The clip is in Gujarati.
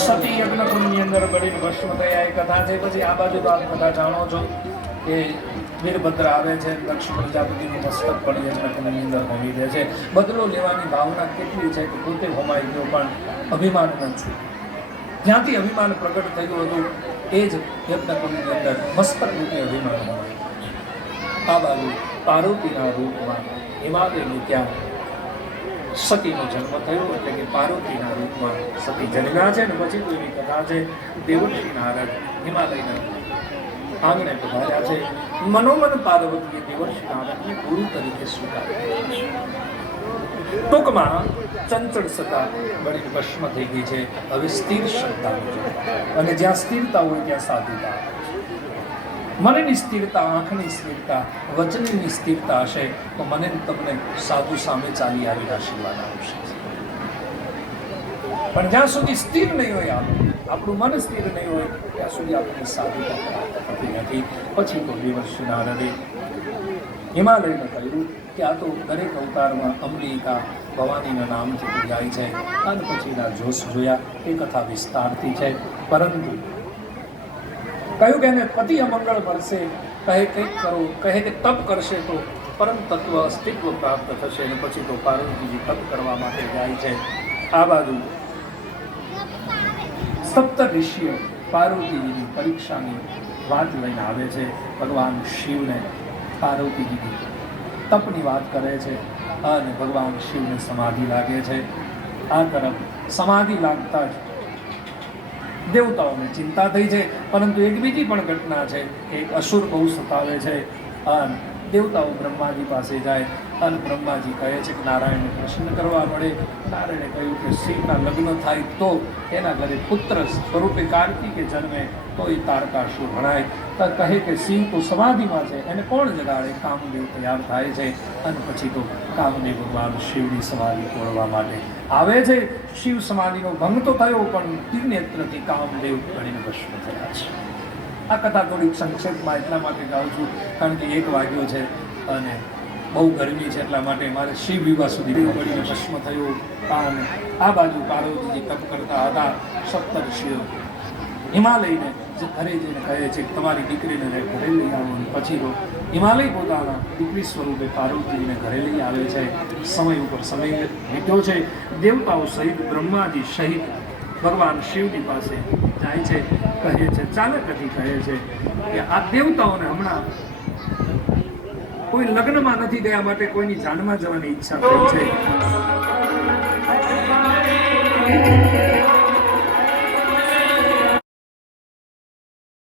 સતી યજ્ઞ કુંડની અંદર બળીને ભસ્મ થયા એ કથા છે. પછી આ બાજુ તો આપ બધા જાણો છો કે વીરભદ્ર આવે છે, દક્ષ પ્રજાપતિનું મસ્તક પણ યજ્ઞ કુંડની અંદર હોમી દે છે. બદલો લેવાની ભાવના કેટલી છે કે પોતે હોમાઈ ગયો પણ અભિમાન ન છું. જ્યાંથી અભિમાન પ્રગટ થયું હતું એ જ યજ્ઞ કુંડની અંદર મસ્તક રૂપે અભિમાન હોય. આ બાજુ પાર્વતીના રૂપમાં હિમાલયની ત્યાં સતીનો જન્મ થયો, એટલે કે પાર્વતીના રૂપમાં સતી જન્મ્યા છે. ને પછી તો એવી કથા છે દેવર્ષિ નારદ હિમાલયના આંગણે પધાર્યા છે. મનોમન પાર્વતીએ દેવર્ષિ નારદને ગુરુ તરીકે સ્વીકાર્યા. ટૂંકમાં ચંચળ સતા બળી ભસ્મ થઈ ગઈ છે. હવે સ્થિર શ્રદ્ધા અને જ્યાં સ્થિરતા હોય ત્યાં સાધુતા. મનની સ્થિરતા, આંખની સ્થિરતા, વચનની સ્થિરતા હશે તો મને તમને સાધુ સામે ચાલી આવી આશીર્વાદ આવશે. પણ જ્યાં સુધી સ્થિર નહીં હોય આપણું મન સ્થિર નહીં હોય ત્યાં સુધી આપણને સાધુતા પ્રાપ્ત થતી નથી. પછી તો દેવર્ષિ નારદે હિમાલયને કહ્યું કે આ તો દરેક અવતારમાં અંબિકા ભવાનીના નામથી જાય છે. અને પછીના જોશ જોયા એ કથા વિસ્તારતી છે. પરંતુ કહ્યું કે એને પતિ અમંગળ મળશે, કહે કંઈક કરો, કહે કે તપ કરશે તો પરમ તત્વ અસ્તિત્વ પ્રાપ્ત થશે. અને પછી તો પાર્વતીજી તપ કરવા માટે જાય છે. આ બાજુ સપ્ત ઋષિઓ પાર્વતીજીની પરીક્ષાની વાત લઈને આવે છે. ભગવાન શિવને પાર્વતીજીની તપની વાત કરે છે અને ભગવાન શિવને સમાધિ લાગે છે. આ તરફ સમાધિ લાગતા જ દેવતાઓને ચિંતા થઈ છે. પરંતુ એક બીજી પણ ઘટના છે કે એક અસુર બહુ સતાવે છે અને દેવતાઓ બ્રહ્માજી પાસે જાય અને બ્રહ્માજી કહે છે કે નારાયણને પ્રશ્ન કરવા મળે. નારાયણે કહ્યું કે શિવના લગ્ન થાય તો એના ઘરે પુત્ર સ્વરૂપે કાર્તિકે જન્મે તો એ તારકાસુર ભણાય. તો કહે કે શિવ તો સમાધિમાં છે, એને કોણ જગાડે? કામદેવ તૈયાર થાય છે અને પછી તો કામદેવ ભગવાન શિવની સમાધિ તોડવા માટે આવે છે. શિવ સમાધિનો ભંગ તો થયો પણ ત્રિનેત્રથી કામદેવ બળીને ભસ્મ થયા છે. આ કથા થોડીક સંક્ષેપમાં એટલા માટે ગાઉં છું કારણ કે 1 વાગ્યો છે અને બહુ ગરમી છે, એટલા માટે મારે શિવ વિવાહ સુધી બળીને ભસ્મ થયો. અને આ બાજુ પાર્વતીજી તપ કરતા હતા. સપ્તર્ષિઓ હિમાલયને જે ઘરે જઈને કહે છે કે તમારી દીકરીને ઘરે લઈ આવો. પછી તો હિમાલય પોતાના દીકરી સ્વરૂપે પાર્વતીજીને ઘરે લઈ આવે છે. સમય ઉપર સમય વીત્યો છે. દેવતાઓ સહિત બ્રહ્માજી સહિત ભગવાન શિવની પાસે જાય છે. કહે છે ચાલકથી કહે છે કે આ દેવતાઓને હમણાં કોઈ લગ્નમાં નથી ગયા માટે કોઈની જાનમાં જવાની ઈચ્છા થઈ છે.